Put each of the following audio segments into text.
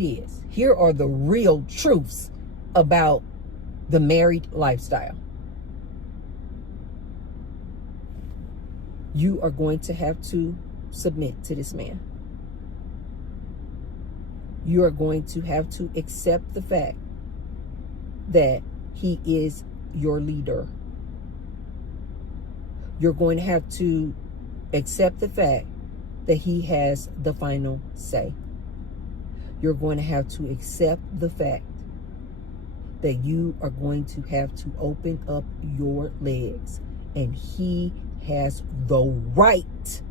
is. Here are the real truths about the married lifestyle. You are going to have to submit to this man. You are going to have to accept the fact that he is your leader. You're going to have to accept the fact that he has the final say. You're going to have to accept the fact that you are going to have to open up your legs, and he has the right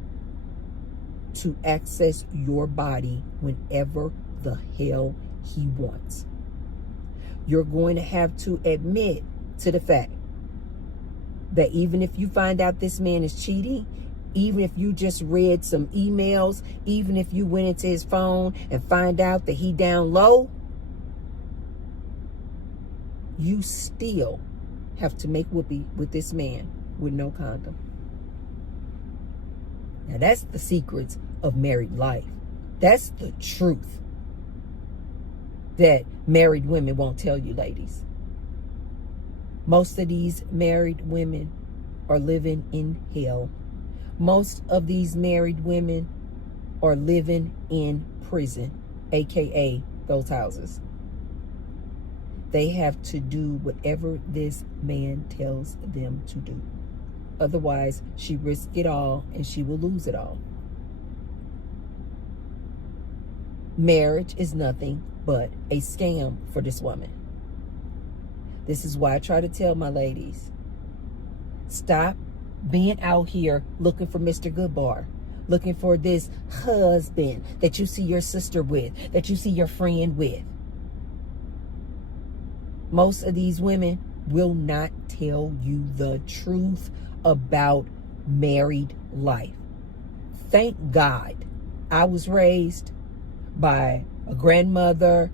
to access your body whenever the hell he wants. You're going to have to admit to the fact that even if you find out this man is cheating, even if you just read some emails, even if you went into his phone and find out that he down low, you still have to make whoopee with this man with no condom. Now that's the secrets of married life. That's the truth that married women won't tell you, ladies. Most of these married women are living in hell. Most of these married women are living in prison, aka those houses. They have to do whatever this man tells them to do. Otherwise, she risks it all and she will lose it all. Marriage is nothing but a scam for this woman. This is why I try to tell my ladies, stop being out here looking for Mr. Goodbar, looking for this husband that you see your sister with, that you see your friend with. Most of these women will not tell you the truth about married life. Thank God I was raised by a grandmother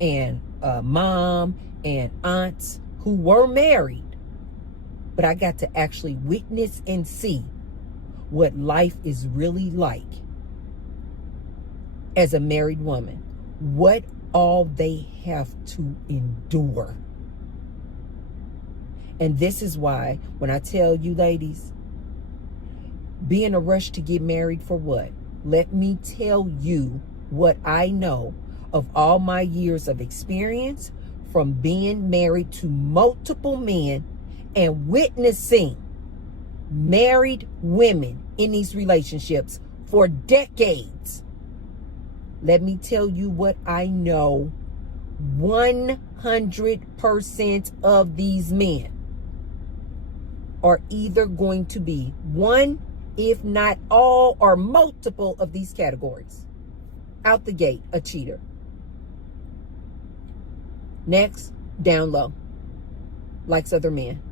and a mom and aunts who were married, but I got to actually witness and see what life is really like as a married woman, what all they have to endure. And this is why when I tell you ladies, be in a rush to get married for what? Let me tell you what I know of all my years of experience from being married to multiple men and witnessing married women in these relationships for decades. Let me tell you what I know. 100% of these men are either going to be one, if not all, or multiple of these categories. Out the gate, a cheater. Next, down low, likes other men.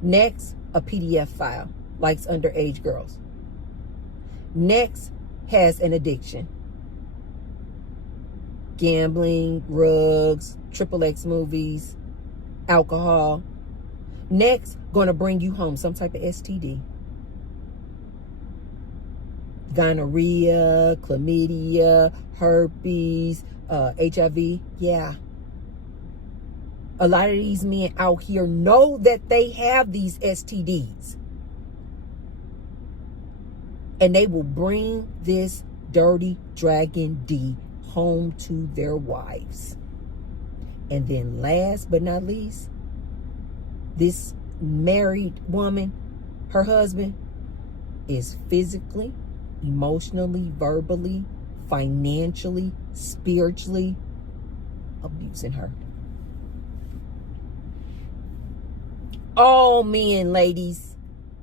Next, a PDF file, likes underage girls. Next, has an addiction. Gambling, drugs, XXX movies, alcohol. Next, gonna bring you home some type of STD. Gonorrhea, chlamydia, herpes, HIV. Yeah. A lot of these men out here know that they have these STDs. And they will bring this dirty Dragon D home to their wives. And then last but not least, this married woman, her husband, is physically, emotionally, verbally, financially, spiritually abusing her. All men, ladies,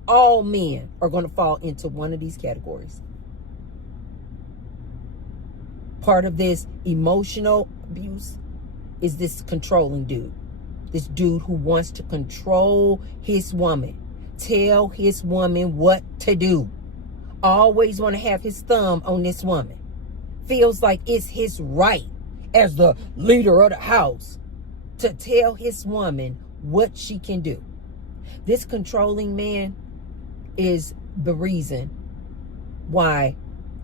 all men are going to fall into one of these categories. Part of this emotional abuse is this controlling dude. This dude who wants to control his woman, tell his woman what to do. Always want to have his thumb on this woman. Feels like it's his right as the leader of the house to tell his woman what she can do. This controlling man is the reason why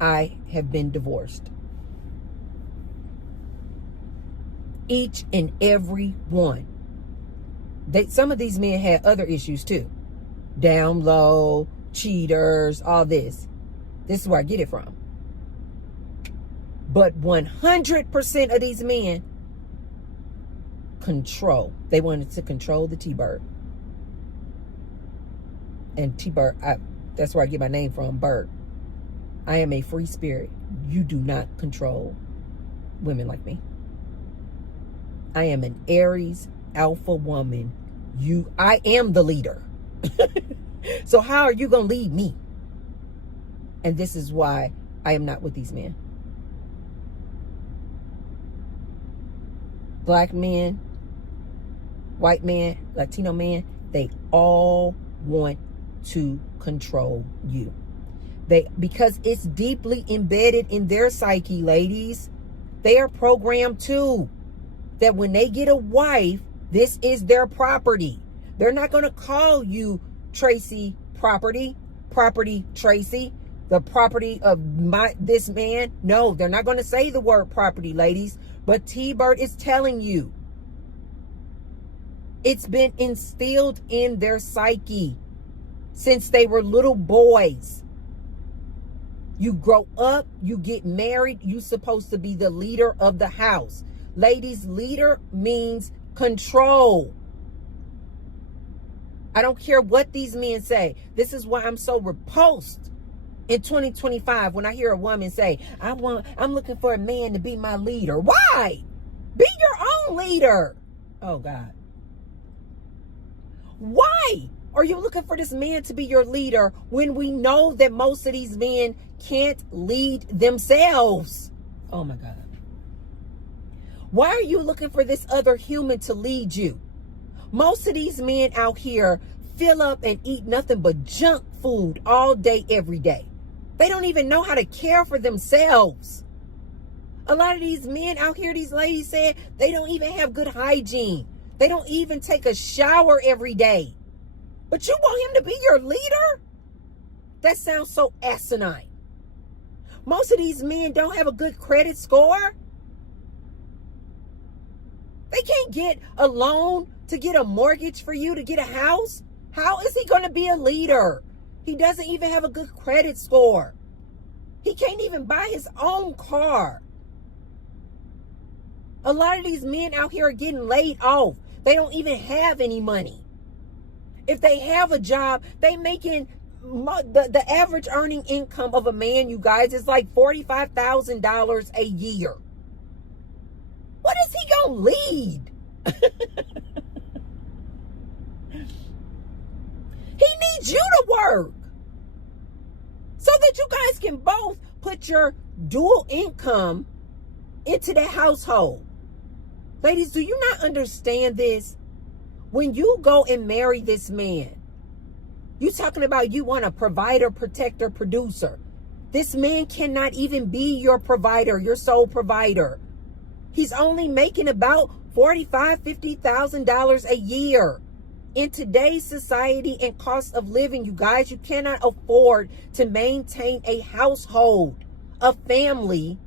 I have been divorced. Each and every one. Some of these men had other issues too. Down low, cheaters, all this. This is where I get it from. But 100% of these men control. They wanted to control the T-Bird. And T-Bird, that's where I get my name from, Bird. I am a free spirit. You do not control women like me. I am an Aries alpha woman. I am the leader. So how are you going to lead me? And this is why I am not with these men. Black men, white men, Latino men, they all want to control you. Because it's deeply embedded in their psyche, ladies. They are programmed too, that when they get a wife, this is their property. They're not going to call you Tracy property Tracy, the property of this man. No, they're not going to say the word property, ladies. But T-Bird is telling you, it's been instilled in their psyche since they were little boys. You grow up, you get married, you're supposed to be the leader of the house. Ladies, leader means control. I don't care what these men say. This is why I'm so repulsed in 2025 when I hear a woman say, I'm looking for a man to be my leader. Why? Be your own leader. Oh, God. Why are you looking for this man to be your leader when we know that most of these men can't lead themselves? Oh, my God. Why are you looking for this other human to lead you? Most of these men out here fill up and eat nothing but junk food all day, every day. They don't even know how to care for themselves. A lot of these men out here, these ladies said, they don't even have good hygiene. They don't even take a shower every day. But you want him to be your leader? That sounds so asinine. Most of these men don't have a good credit score. They can't get a loan to get a mortgage for you to get a house. How is he going to be a leader? He doesn't even have a good credit score. He can't even buy his own car. A lot of these men out here are getting laid off. They don't even have any money. If they have a job, they making the average earning income of a man, you guys, is like $45,000 a year. What is he going to lead? He needs you to work so that you guys can both put your dual income into the household. Ladies, do you not understand this? When you go and marry this man, you talking about you want a provider, protector, producer. This man cannot even be your provider, your sole provider. He's only making about $45,000, $50,000 a year. In today's society and cost of living, you guys, you cannot afford to maintain a household, a family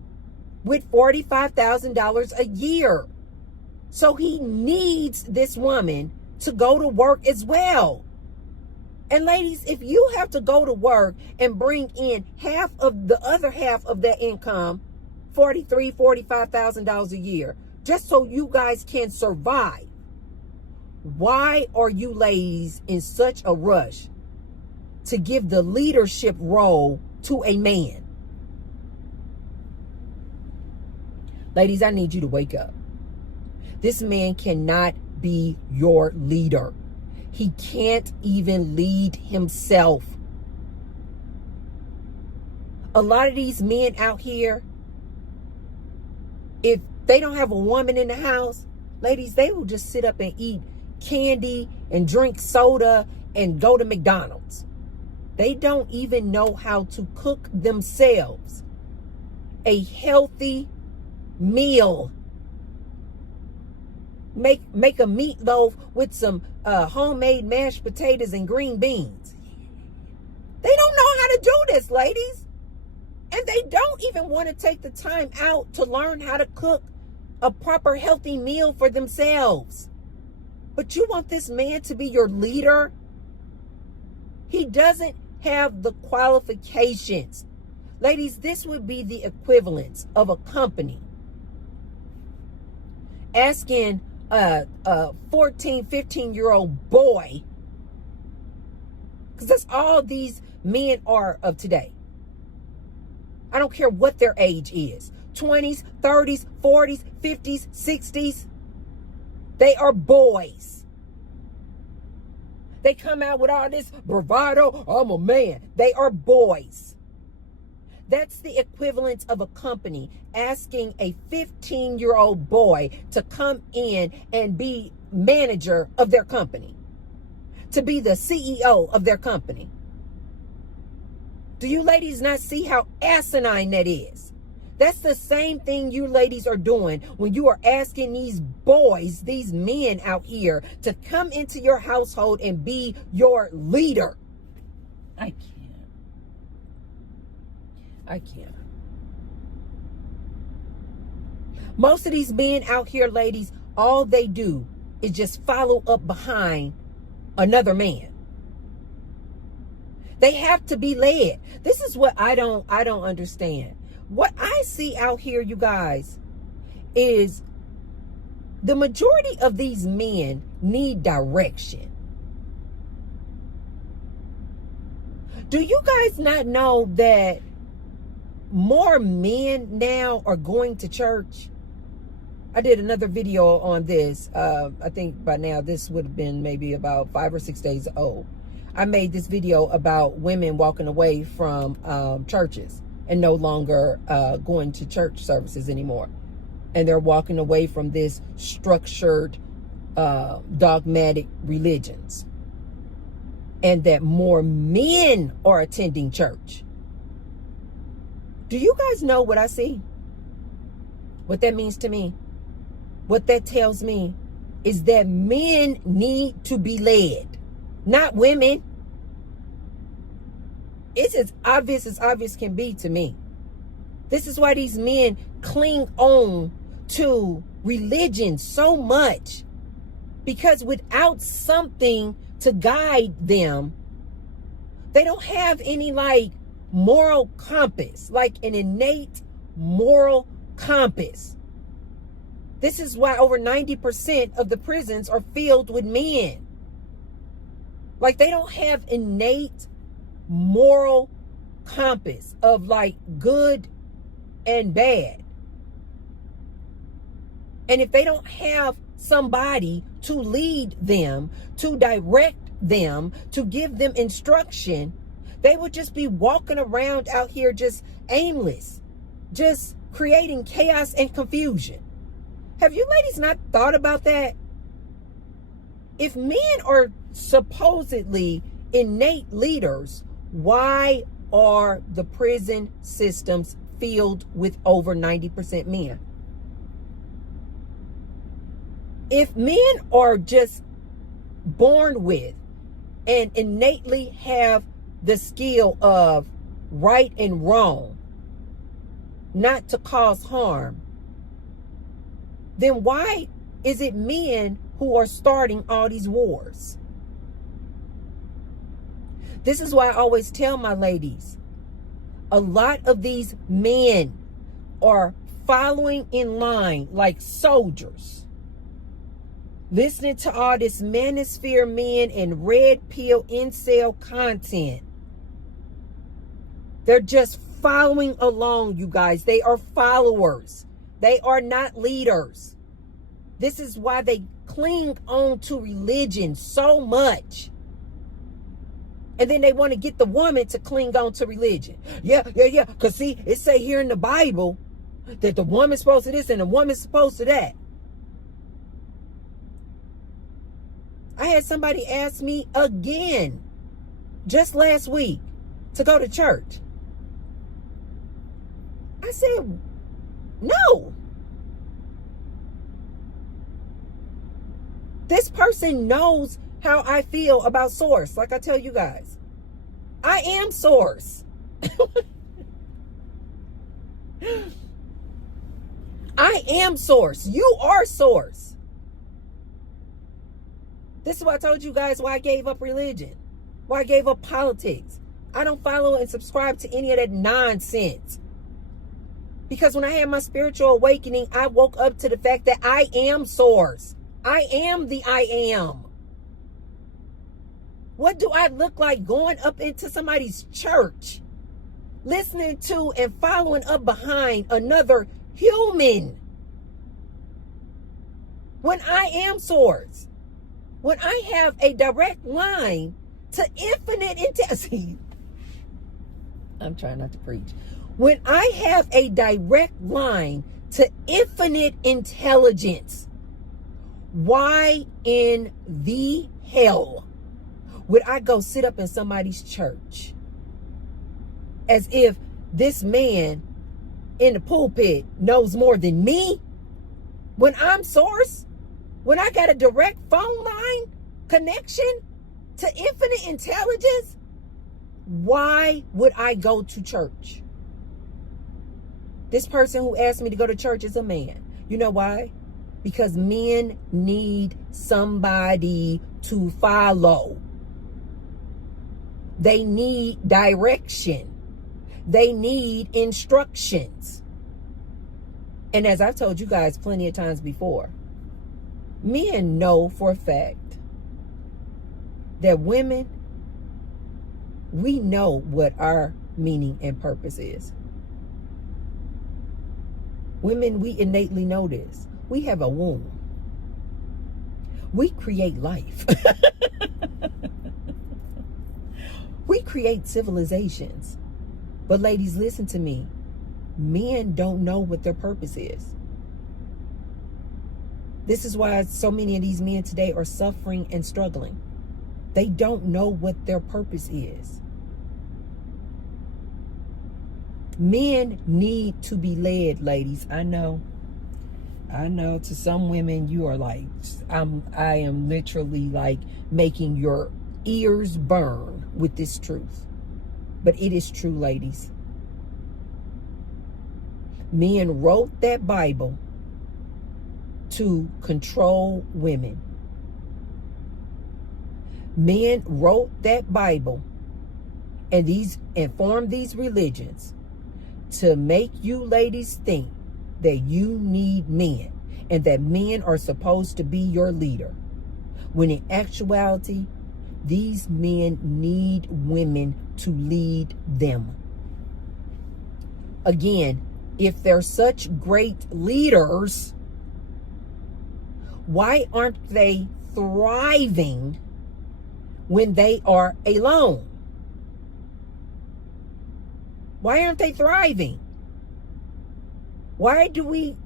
with $45,000 a year. So he needs this woman to go to work as well. And ladies, if you have to go to work and bring in half of the other half of that income, $43,000, $45,000 a year, just so you guys can survive, why are you ladies in such a rush to give the leadership role to a man? Ladies, I need you to wake up. This man cannot be your leader. He can't even lead himself. A lot of these men out here, if they don't have a woman in the house, ladies, they will just sit up and eat candy and drink soda and go to McDonald's. They don't even know how to cook themselves a healthy meal. Make a meatloaf with some homemade mashed potatoes and green beans. They don't know how to do this, ladies. And they don't even want to take the time out to learn how to cook a proper healthy meal for themselves. But you want this man to be your leader? He doesn't have the qualifications. Ladies, this would be the equivalence of a company asking a 14, 15-year-old boy, because that's all these men are of today. I don't care what their age is. 20s, 30s, 40s, 50s, 60s. They are boys. They come out with all this bravado. I'm a man. They are boys. That's the equivalent of a company asking a 15-year-old boy to come in and be manager of their company, to be the CEO of their company. Do you ladies not see how asinine that is? That's the same thing you ladies are doing when you are asking these boys, these men out here, to come into your household and be your leader. I can't. Most of these men out here, ladies, all they do is just follow up behind another man. They have to be led. This is what I don't understand. What I see out here, you guys, is the majority of these men need direction. Do you guys not know that more men now are going to church? I did another video on this. I think by now this would have been maybe about 5 or 6 days old. I made this video about women walking away from churches and no longer going to church services anymore. And they're walking away from this structured, dogmatic religions. And that more men are attending church. Do you guys know what I see? What that means to me? What that tells me is that men need to be led, not women. It's as obvious can be to me. This is why these men cling on to religion so much, because without something to guide them, they don't have any like moral compass, like an innate moral compass. This is why over 90% of the prisons are filled with men. Like they don't have innate moral compass of like good and bad. And if they don't have somebody to lead them, to direct them, to give them instruction, they would just be walking around out here just aimless, just creating chaos and confusion. Have you ladies not thought about that? If men are supposedly innate leaders, why are the prison systems filled with over 90% men? If men are just born with and innately have the skill of right and wrong, not to cause harm, then why is it men who are starting all these wars? This is why I always tell my ladies, a lot of these men are following in line like soldiers, listening to all this manosphere men and red pill incel content. They're just following along, you guys. They are followers. They are not leaders. This is why they cling on to religion so much. And then they want to get the woman to cling on to religion. Yeah. Because see, it say here in the Bible that the woman's supposed to this and the woman's supposed to that. I had somebody ask me again just last week to go to church. I said, no. This person knows how I feel about Source. Like I tell you guys, I am Source. I am source. You are source. This is why I told you guys why I gave up religion, why I gave up politics. I don't follow and subscribe to any of that nonsense. Because when I had my spiritual awakening, I woke up to the fact that I am source. I am the I am. What do I look like going up into somebody's church, listening to and following up behind another human, when I am source? When I have a direct line to infinite intensity. I'm trying not to preach. When I have a direct line to infinite intelligence, why in the hell would I go sit up in somebody's church as if this man in the pulpit knows more than me? When I'm source, when I got a direct phone line connection to infinite intelligence, why would I go to church? This person who asked me to go to church is a man. You know why? Because men need somebody to follow. They need direction. They need instructions. And as I've told you guys plenty of times before, men know for a fact that women, we know what our meaning and purpose is. Women, we innately know this. We have a womb. We create life. We create civilizations. But ladies, listen to me. Men don't know what their purpose is. This is why so many of these men today are suffering and struggling. They don't know what their purpose is. Men need to be led, ladies. I know to some women you are like, I am literally like making your ears burn with this truth. But it is true, ladies. Men wrote that Bible to control women. Men wrote that Bible and formed these religions to make you ladies think that you need men and that men are supposed to be your leader. When in actuality, these men need women to lead them. Again, if they're such great leaders, why aren't they thriving when they are alone? Why aren't they thriving? Why do we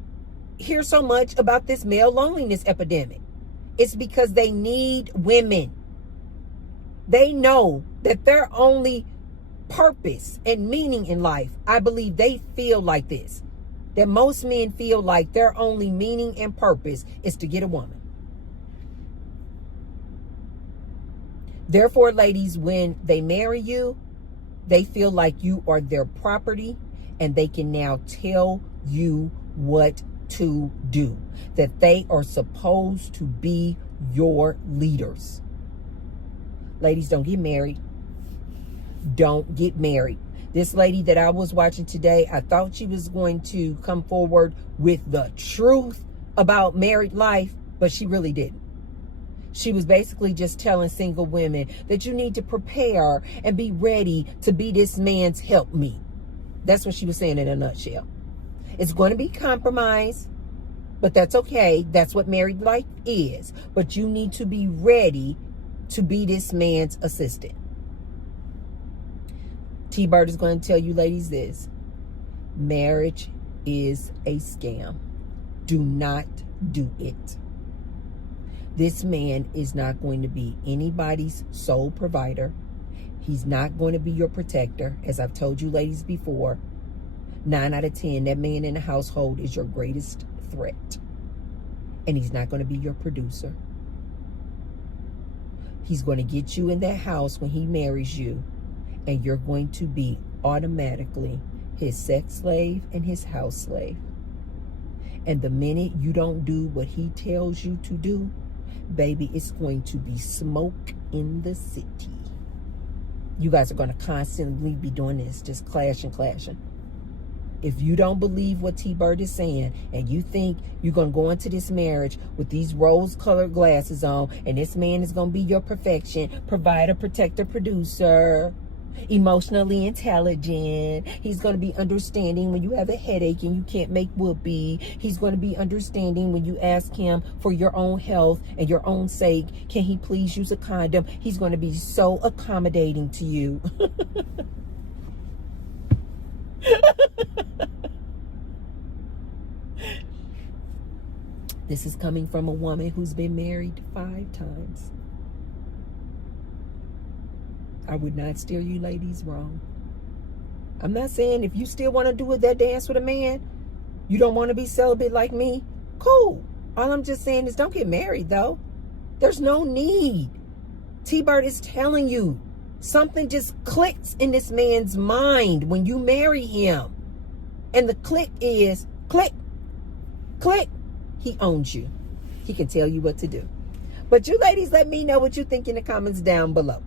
hear so much about this male loneliness epidemic? It's because they need women. They know that their only purpose and meaning in life, I believe they feel like this, that most men feel like their only meaning and purpose is to get a woman. Therefore, ladies, when they marry you, they feel like you are their property and they can now tell you what to do, that they are supposed to be your leaders. Ladies, don't get married. Don't get married. This lady that I was watching today, I thought she was going to come forward with the truth about married life, but she really didn't. She was basically just telling single women that you need to prepare and be ready to be this man's helpmeet. That's what she was saying in a nutshell. It's going to be compromise, but that's okay. That's what married life is. But you need to be ready to be this man's assistant. T-Bird is going to tell you ladies this. Marriage is a scam. Do not do it. This man is not going to be anybody's sole provider. He's not going to be your protector. As I've told you ladies before, 9 out of 10, that man in the household is your greatest threat. And he's not going to be your producer. He's going to get you in that house when he marries you, and you're going to be automatically his sex slave and his house slave. And the minute you don't do what he tells you to do, baby, it's going to be smoke in the city. You guys are going to constantly be doing this, just clashing. If you don't believe what T-Bird is saying, and you think you're going to go into this marriage with these rose-colored glasses on, and this man is going to be your perfection, provider, protector, producer, emotionally intelligent. He's going to be understanding when you have a headache and you can't make whoopee. He's going to be understanding when you ask him for your own health and your own sake, can he please use a condom? He's going to be so accommodating to you. This is coming from a woman who's been married 5 times. I would not steer you ladies wrong. I'm not saying if you still want to do that dance with a man, you don't want to be celibate like me, cool. All I'm just saying is don't get married, though. There's no need. T-Bird is telling you, something just clicks in this man's mind when you marry him. And the click is, click. He owns you. He can tell you what to do. But you ladies, let me know what you think in the comments down below.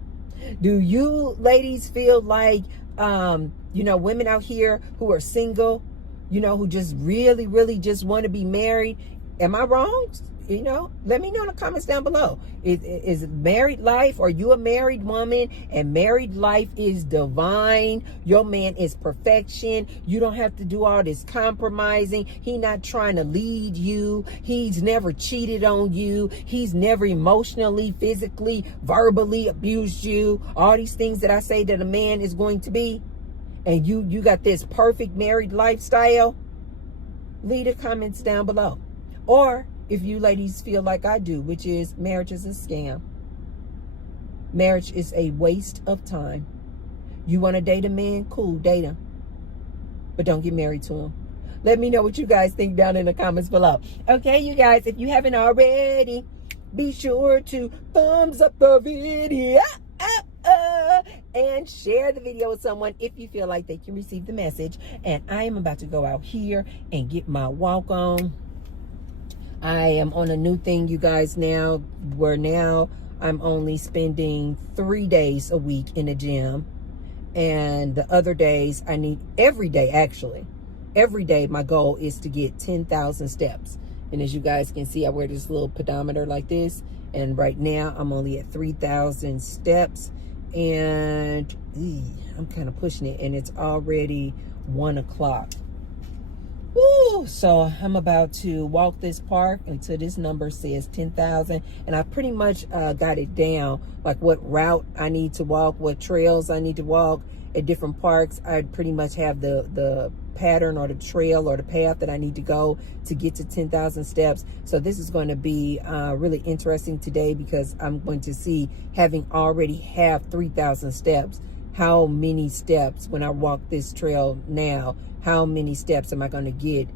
Do you ladies feel like, women out here who are single, who just really just want to be married? Am I wrong? Let me know in the comments down below. Is married life, are you a married woman and married life is divine? Your man is perfection. You don't have to do all this compromising. He's not trying to lead you. He's never cheated on you. He's never emotionally, physically, verbally abused you. All these things that I say that a man is going to be. And you got this perfect married lifestyle. Leave the comments down below. Or if you ladies feel like I do, which is marriage is a scam. Marriage is a waste of time. You want to date a man? Cool, date him. But don't get married to him. Let me know what you guys think down in the comments below. Okay, you guys, if you haven't already, be sure to thumbs up the video and share the video with someone if you feel like they can receive the message. And I am about to go out here and get my walk on. I am on a new thing, you guys, now, where now I'm only spending 3 days a week in the gym. And the other days, I need, every day, actually. Every day, my goal is to get 10,000 steps. And as you guys can see, I wear this little pedometer like this. And right now, I'm only at 3,000 steps. And I'm kind of pushing it. And it's already 1 o'clock. Woo! So I'm about to walk this park until this number says 10,000. And I pretty much got it down, like what route I need to walk, what trails I need to walk at different parks. I pretty much have the pattern or the trail or the path that I need to go to get to 10,000 steps. So this is going to be really interesting today, because I'm going to see, having already have 3,000 steps, how many steps when I walk this trail now, how many steps am I going to get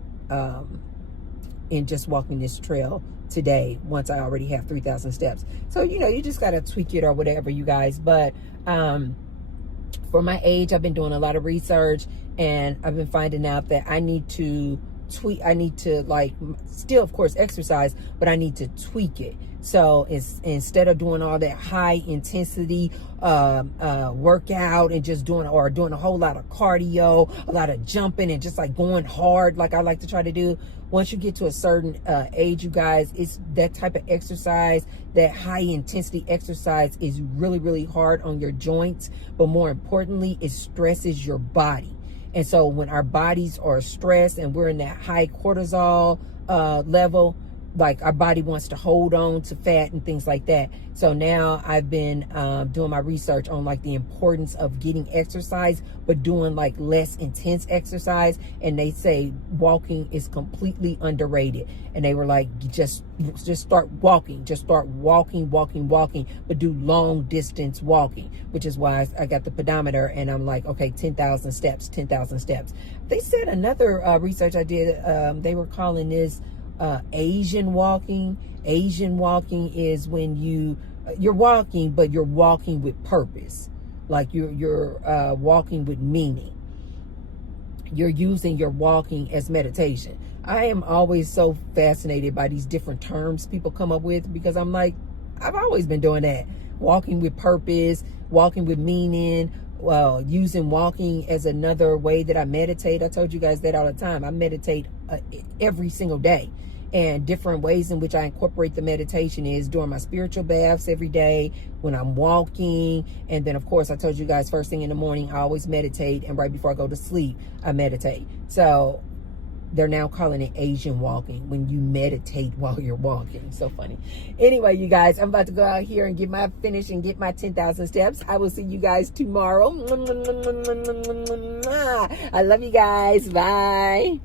in just walking this trail today once I already have 3,000 steps. So, you just got to tweak it or whatever, you guys. But for my age, I've been doing a lot of research, and I've been finding out that I need to tweak. I need to, like, still, of course, exercise, but I need to tweak it. So instead of doing all that high intensity workout and just doing a whole lot of cardio, a lot of jumping and just like going hard like I like to try to do, once you get to a certain age, you guys, it's that type of exercise, that high intensity exercise is really hard on your joints, but more importantly, it stresses your body. And so when our bodies are stressed and we're in that high cortisol level, like our body wants to hold on to fat and things like that. So now I've been doing my research on like the importance of getting exercise, but doing like less intense exercise. And they say walking is completely underrated. And they were like, just start walking, but do long distance walking, which is why I got the pedometer and I'm like, okay, 10,000 steps. They said another research I did, they were calling this Asian walking. Asian walking is when you're walking, but you're walking with purpose, like you're walking with meaning. you're using your walking as meditation. I am always so fascinated by these different terms people come up with, because I'm like, I've always been doing that. Walking with purpose, walking with meaning, using walking as another way that I meditate. I told you guys that all the time. I meditate every single day. And different ways in which I incorporate the meditation is during my spiritual baths every day, when I'm walking. And then, of course, I told you guys first thing in the morning, I always meditate. And right before I go to sleep, I meditate. So they're now calling it Asian walking, when you meditate while you're walking. So funny. Anyway, you guys, I'm about to go out here and get my finish and get my 10,000 steps. I will see you guys tomorrow. I love you guys. Bye.